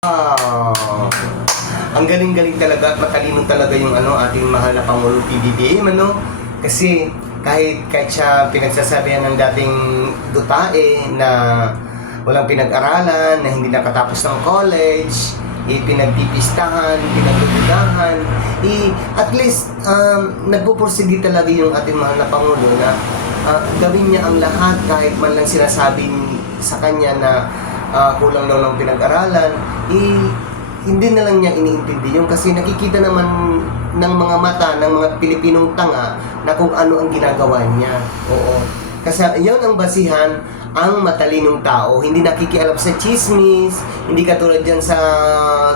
Wow! Ang galing-galing talaga at matalino talaga yung ating mahal na Pangulo PBBM, Kasi kahit siya pinagsasabihan ng dating dutae na walang pinag-aralan, na hindi nakatapos ng college, pinagpipistahan, pinagdududahan, at least nagpupursigi talaga yung ating mahal na Pangulo na gawin niya ang lahat kahit man lang sinasabing sa kanya na kulang daw ng pinag-aralan, hindi na lang niya iniintindi yung kasi nakikita naman ng mga mata ng mga Pilipinong tanga na kung ano ang ginagawa niya. Oo. Kasi yun ang basihan ang matalinong tao, hindi nakikialam sa chismis, hindi katulad dyan sa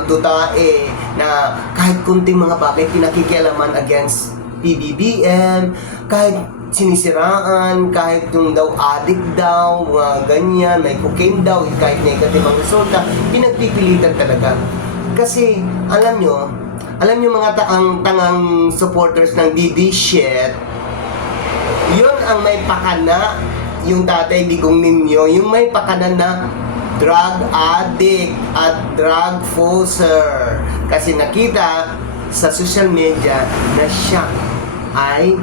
dutae na kahit kunting mga bagay pinakikialaman against PBBM, kahit sinisiraan, kahit yung daw addict daw, mga ganyan, may cocaine daw, kahit negative ang resulta, pinagpipilitan talaga. Kasi, alam nyo mga tangang supporters ng DD shit, yun ang may pakana, yung tatay digong ninyo, yung may pakana na drug addict at drug poser. Kasi nakita sa social media na siya ay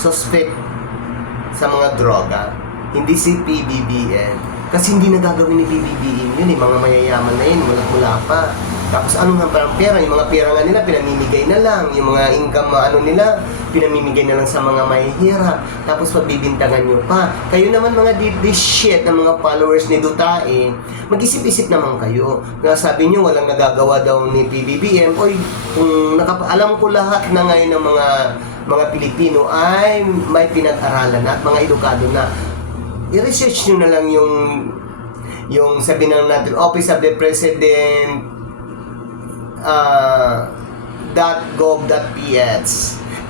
suspect sa mga droga, hindi si PBBM. Kasi hindi nagagawin ni PBBM yun, mga mayayaman na yun, mula pa. Tapos ano nga parang pera, yung mga pera nga nila, pinamimigay na lang. Yung mga income nila, pinamimigay na lang sa mga mahihirap. Tapos pagbibintangan nyo pa. Kayo naman mga this shit ng mga followers ni Dutae, mag-isip-isip naman kayo. Nga sabi nyo, walang nagagawa daw ni PBBM. Oy, kung alam ko lahat na ngayon ng mga Pilipino ay may pinag-aralan at mga edukado na. I-research nyo na lang yung sabi na natin, Office of the President .gov.ph.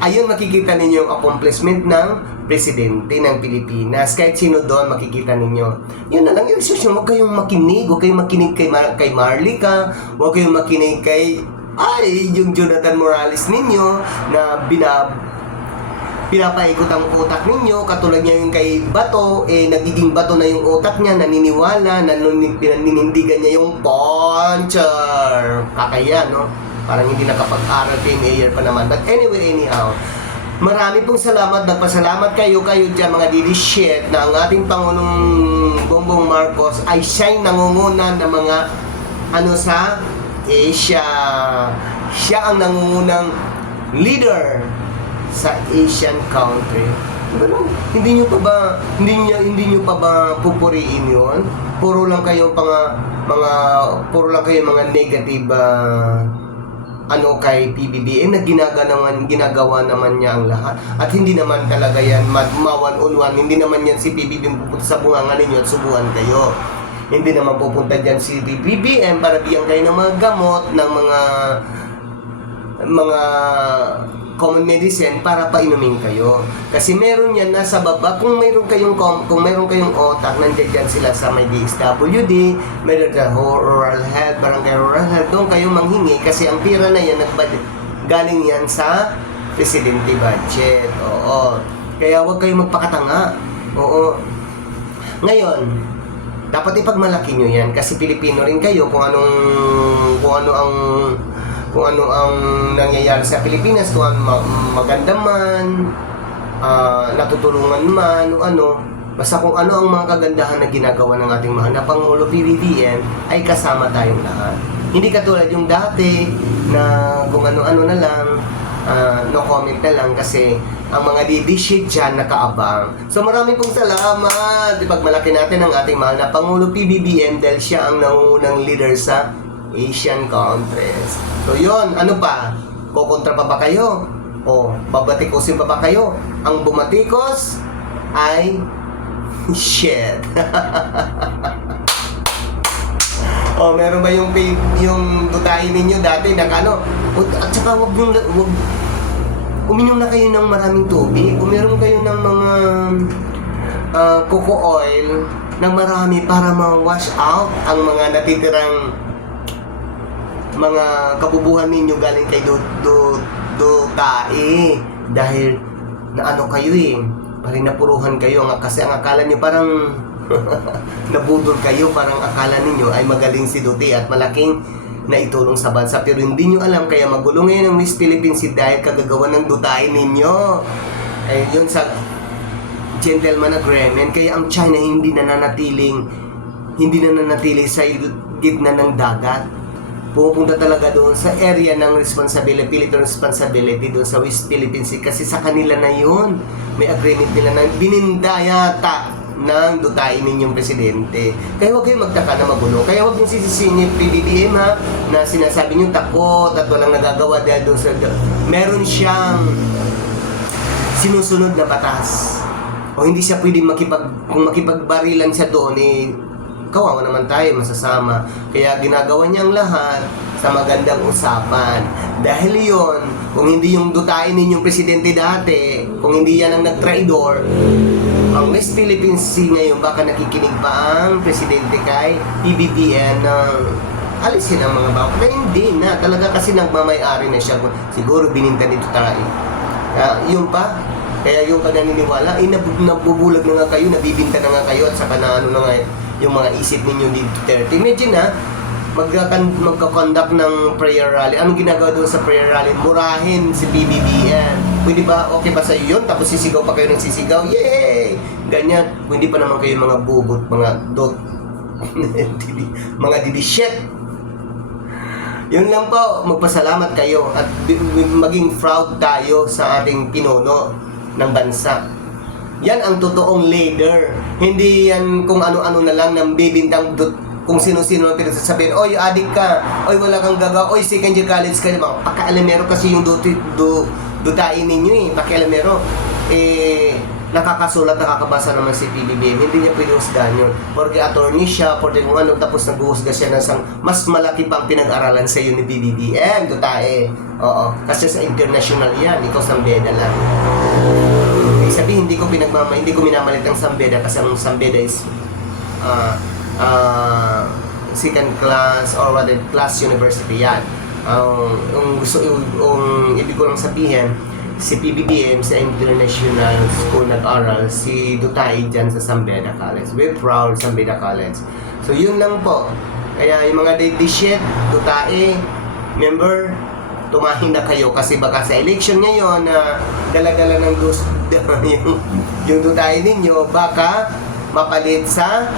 Ayun, makikita ninyo yung accomplishment ng presidente ng Pilipinas. Kahit sino doon, makikita ninyo. Yun na lang, i-research nyo. Huwag kayong makinig. Huwag kayong makinig kay Marlica. Huwag kayong makinig kay yung Jonathan Morales ninyo na pinapaikot ang utak ninyo, katulad niya yung kay Bato, nagiging bato na yung utak niya, naniniwala, ninindigan niya yung puncher. Kakaya, Parang hindi nakapag-aral kay Mayor pa naman. But anyway, anyhow, marami pong salamat, nagpasalamat kayo dyan mga didi shit na ang ating Pangulong Bongbong Marcos ay siya'y nangunguna ng mga sa Asia. Siya ang nangungunang leader sa Asian country. Hindi niyo pa ba pupuriin 'yon? Puro lang kayo mga negative kay PBBM na ginagawa naman niya ang lahat. At hindi naman talaga yan one on one. Hindi naman yan si PBBM pupunta sa bungangan ninyo at subuhan kayo. Hindi naman pupunta dyan si PBBM para bigyan kayo ng mga gamot, ng mga common medicine para painumin kayo. Kasi meron yan nasa baba. Kung meron kayong otak, nandiyan dyan sila sa may DSWD, meron ka rural health, barangay rural health, doon kayo manghingi kasi ang pira na yan galing yan sa presidente budget. Oo. Kaya huwag kayong magpakatanga. Oo. Ngayon, dapat ipagmalaki nyo yan kasi Pilipino rin kayo kung ano ang nangyayari sa Pilipinas, kung ano maganda man, natutulungan man, basta kung ano ang mga kagandahan na ginagawa ng ating mahal na Pangulo PBBM ay kasama tayong lahat. Hindi katulad yung dati na kung ano-ano na lang, no comment na lang kasi ang mga didishit dyan nakaabang. So maraming pong salamat. Ipagmalaki natin ang ating mahal na Pangulo PBBM dahil siya ang nangungunang leader sa Asian countries. So yun, ano pa? Kukontra pa ba kayo? O babatikusin pa ba kayo? Ang bumatikos ay shit. O meron ba yung dutahin ninyo dati na at saka wag uminom na kayo ng maraming tubig. Kung meron kayo ng mga coco oil na marami para ma-wash out ang mga natitirang mga kabubuhan ninyo galing kay Dutae dahil na kayo parang napuruhan kayo kasi ang akala nyo parang Nabudol kayo, parang akala ninyo ay magaling si Duterte at malaking naitulong sa bansa. Pero hindi nyo alam, kaya magulo ngayon ang West Philippine Sea dahil kagagawa ng dutahe ninyo. Eh, yun sa gentleman agreement. Kaya ang China hindi nananatili sa gitna ng dagat. Pupunta talaga doon sa area ng responsibility, Philippine responsibility doon sa West Philippine Sea kasi sa kanila na yun. May agreement nila na bininda yata ng dutahin ninyong presidente. Kaya huwag kayong magtaka na magulo. Kaya huwag yung sisisihin yung PBBM ha, na sinasabi nyo takot at walang nagagawa dahil doon sa... Meron siyang sinusunod na batas. O hindi siya pwedeng kung makipagbarilan siya doon, eh, kawawa naman tayo, masasama. Kaya ginagawa niyang lahat sa magandang usapan. Dahil yon, kung hindi yung dutahin ninyong presidente dati, kung hindi yan ang nag-traidor, ang West Philippine Sea ngayon, baka nakikinig pa ang presidente kay PBBM na alisin ang mga bangko. Pero hindi na, talaga kasi nagmamay-ari na siya. Siguro bininta nito tayo. Yun pa, kaya yung naniniwala, ay nabubulag na nga kayo, nabibinta na nga kayo, at saka na ano na nga yung mga isip ninyo dito 30. Imagine na, magka-conduct ng prayer rally. Anong ginagawa doon sa prayer rally? Murahin si PBBM. Pwede ba, okay ba sa'yo yun? Tapos sisigaw pa kayo ng sisigaw? Yay! Ganyan. Pwede pa naman kayo mga bubot, mga dot, mga didishit. Yun lang po, magpasalamat kayo at maging proud tayo sa ating pinuno ng bansa. Yan ang totoong leader. Hindi yan kung ano-ano na lang ng bibintang kung sino-sino ang pinagsasabihin, oy, adik ka, oy, wala kang gaga, oy, second year college ka naman. Pakialamero kasi yung dutain ninyo eh, pakialamero. Eh, nakakasulat, nakakabasa naman si PBBM, hindi niya pwede husgahan yun. Porque attorney siya, porque kung ano, tapos nag-uhusga siya ng mas malaki pang pinag-aralan sa iyo ni PBBM, dutae. Oo, kasi sa international yan, ikaw Sambeda lang. Sabi, hindi ko minamalit ang Sambeda kasi ang Sambeda is second class or rather class university yan. Ibig ko lang sabihin, si PBBM sa International School nag-aral, si Duterte dyan sa Sambeda College. We're proud Sambeda College. So yun lang po. Kaya yung mga shit, Duterte, member, tumahin na kayo kasi baka sa election ngayon na dala-dala ng yung Duterte ninyo, baka mapalit sa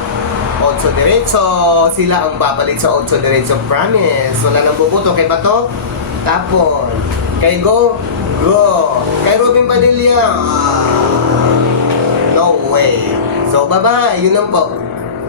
Otso Diretso. Sila ang papalit sa Otso Diretso, promise. Wala nang bubuto. Kay Bato, tapon. Kay Go, kay Robin Padilla, no way. So bye-bye. Yun lang po.